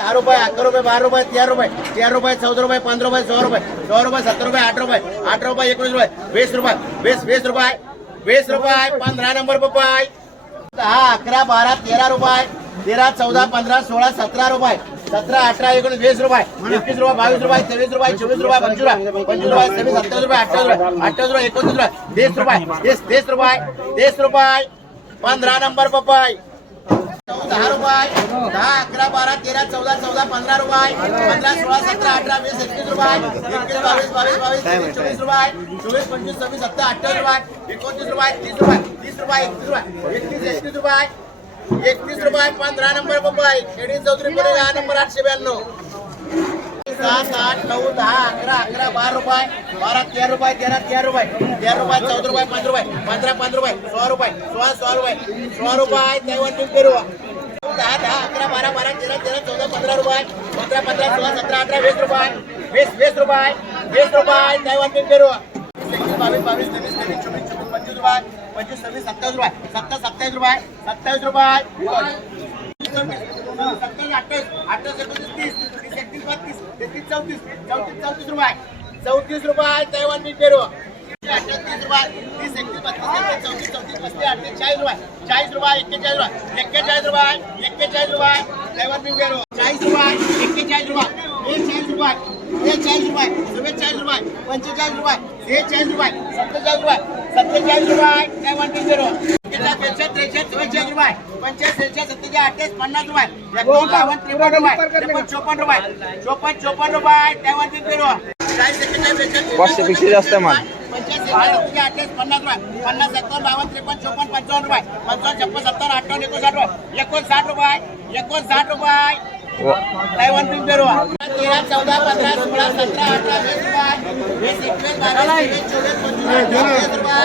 दहा रुपये अकरा रुपये बारा रुपये तेरा रुपये तेरा रुपये चौदा रुपये पंधरा रुपये सोळा रुपये सोळा रुपये सत्तर रुपये आठ रुपये आठ रुपये एकोणीस रुपये वीस रुपये वीस वीस रुपये वीस रुपये पंधरा नंबर रुपये दहा अकरा बारा तेरा रुपये तेरा चौदा पंधरा सोळा सतरा रुपये सतरा अठरा एकोणीस वीस रुपये एकवीस रुपये बावीस रुपये तेवीस रुपये चोवीस रुपये पंचवीस रुपये पंचवीस रुपये सव्वीस सत्तावीस रुपये अठ्ठावीस रुपये अठ्ठावीस रुपये एकोणतीस रुपये तीस रुपये तीस तीस रुपये तीस रुपये पंधरा नंबर पपाय दहा रुपये दहा अकरा बारा तेरा चौदा चौदा पंधरा रुपये पंधरा सोळा सतरा अठरा वीस एकवीस रुपये एकवीस बावीस बावीस बावीस तेवीस चोवीस रुपये चोवीस पंचवीस सव्वीस सत्तर अठ्ठावीस रुपये एकोणतीस रुपये तीस रुपये तीस रुपये एकतीस रुपये एकतीस एकतीस रुपये एकतीस रुपये पंधरा नंबर पप्पाय खेडी चौधरी पुणे दहा नंबर आठशे ब्याण्णव. सात आठ, नऊ, दहा, अकरा अकरा, बारा रुपये, बारा, तेरा रुपये, तेरा तेरा रुपये तेरा रुपये, चौदा रुपये, पंधरा रुपये, पंधरा पंधरा रुपये, सोळा रुपये, सोळा सोळा रुपये सोळा रुपये तेव्हा रुपये दहा अकरा, बारा बारा, तेरा तेरा, चौदा, पंधरा रुपये, पंधरा पंधरा, सोळा, सतरा, अठरा, वीस रुपये, वीस वीस रुपये वीस रुपये तेव्हा रुपये एकवीस, बावीस बावीस, तेवीस तेवीस, चोवीस चोवीस, पंचवीस तीस एकतीस बत्तीस तेहतीस चौतीस चौतीस चौतीस रुपये. चौतीस रुपये तैवान मी पेरू अठ्ठावीस रुपये, तीस चौतीस चौतीस चाळीस रुपये. चाळीस रुपये, एक्केचाळीस रुपये. एक्केचाळीस रुपये एक्केचाळीस रुपये. तैवान चाळीस रुपये, एक्केचाळीस रुपये. बेचाळीस रुपये बेचाळीस रुपये. चव्वेचाळीस रुपये, पंचेचाळीस रुपये. सेहेचाळीस रुपये, सत्तेचाळीस रुपये. सत्तेचाळीस रुपये, तैवान मी पेरू रुपये. पंचाळीस सेहेचाळीस सत्तेचाळीस अठ्ठावीस पन्नास रुपये. एकोण बावन्न त्रेपन्न रुपये. त्रेपन्न चोपन्न रुपये. चोपन्न चोपन्न रुपये तैवान मी पेरू चाळीस एक्केचाळीस बेचाळीस पाचशेपेक्षा जास्त माल. पंचाळीस सेहेचाळीस सत्तेचाळीस अठ्ठावीस पन्नास रुपये. पन्नास एकावन्न बावन्न त्रेपन्न चोपन्न पंचावन्न रुपये. पंचावन्न छप्पन सत्तर अठ्ठावन्न एकोणसाठ रुपये. एकोणसाठ रुपये एकोणसाठ रुपये. तैवान तेरा चौदा पंधरा सोळा सतरा अठरा वीस रुपये. वीस एकवीस बावीस चोवीस पंचवीस रुपये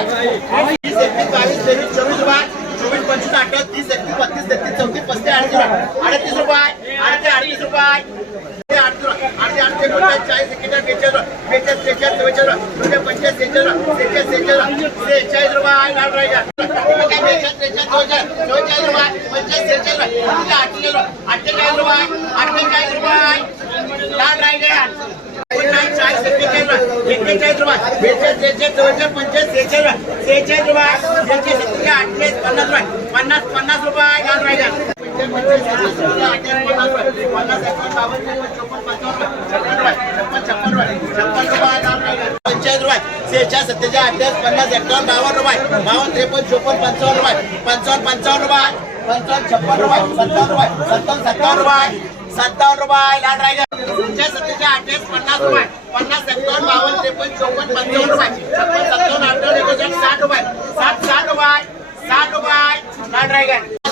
वीस एकवीस बावीस तेवीस चोवीस रुपये चोवीस पंचवीस अठ्ठावीस तीस एकतीस बत्तीस तेहतीस चौतीस पस्तीस अडतीस रुपये. अडतीस रुपये. अडतीस अडतीस रुपये. ते अडतीस रुपये. अडतीस अडतीस रुपये. चाळीस एक्केचाळीस बेचाळीस रुपये बेचाळीस त्रेचाळीस चव्वेचाळीस रुपये पंचाळीस सेहेचाळीस सेहेचाळीस सेहेचाळीस सेहेचाळीस रुपये. लाल रायगड बेचाळीस त्रेचाळीस चव्वेचाळीस चव्वेचाळीस रुपये. पंचाळीस सेहेचाळीस रुपये अठ्ठेचाळीस रुपये अठ्ठेचाळीस रुपये. अठ्ठेचाळीस रुपये. लाल रायगड चाळीस एक्केचाळीस रुपये एक्केचाळीस रुपये. बेचाळीस त्रेचाळीस चव्वेचाळीस पंचाळीस सेहेचाळीस रुपये सेहेचाळीस रुपये. बेचाळीस सत्तेचाळीस अठ्ठेचाळीस पन्नास रुपये. पन्नास पन्नास रुपये. लाल रायगड पंचायत रुपये सेहेचाळीस सत्तेचाळीस अठ्ठावीस पन्नास एकावन्न बावन्न रुपये बावन्न त्रेपन्न चोपन्न पंचावन्न रुपये पंचावन्न पंचावन्न रुपये पंचावन्न छप्पन रुपये सत्तावन्न रुपये सत्तावन्न सत्तावन्न रुपये सत्तावन्न रुपये लाल रायगड सेहेचाळीस अठ्ठावीस पन्नास रुपये पन्नास एकावन्न बावन्न त्रेपन्न चोपन्न पंचावन्न रुपये छप्पन सत्तावन्न अठ्ठावन्न एकोणसाठ साठ रुपये साठ साठ रुपये साठ रुपये लाल रायगड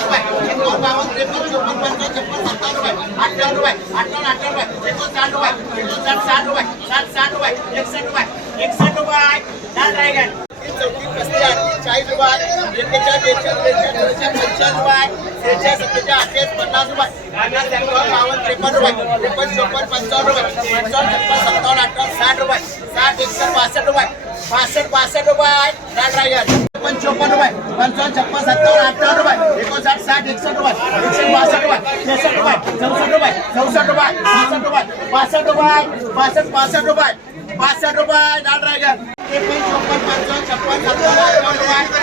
एकावन्न बावन्न त्रेपन्न चोपन्न पंचावन्न छप्पन सत्तावन्न रुपये, अठ्ठावन्न रुपये, अठ्ठावन्न अठ्ठावन्न रुपये, एकोणसाठ रुपये, एकोणसाठ, साठ रुपये, साठ साठ रुपये, एकसष्ट रुपये एकसष्ट रुपये लाल रायगड चौतीस पस्तीस चाळीस रुपये एक्केचाळीस बेचाळीस चव्वेचाळीस पंचाळीस रुपये सेहेचाळीस सत्तेचाळीस, अठ्ठावीस, पन्नास रुपये. पन्नास बावन्न त्रेपन्न रुपये. त्रेपन्न, चोपन्न, पंचावन्न रुपये. पंचावन्न, छप्पन, सत्तावन्न, अठ्ठावन्न, साठ रुपये. साठ, एकसष्ट, बासष्ट रुपये. बासष्ट बासष्ट रुपये लाल रायगड पंच चोपन्न रुपये, पंचावन्न, छप्पन सत्तावन्न अठ्ठावन्न एक एकोणसाठ, साठ एकसष्ट रुपये एकशे बासष्ट रुपये त्रेसष्ट रुपये, चौसष्ट रुपये चौसष्ट रुपये, पासष्ट रुपये पासष्ट रुपये, पासष्ट बासठ रुपये, पासष्ट रुपये लाल रायगड. छप्पन चोपन्न, पंचावन्न, छप्पन सत्तावन्न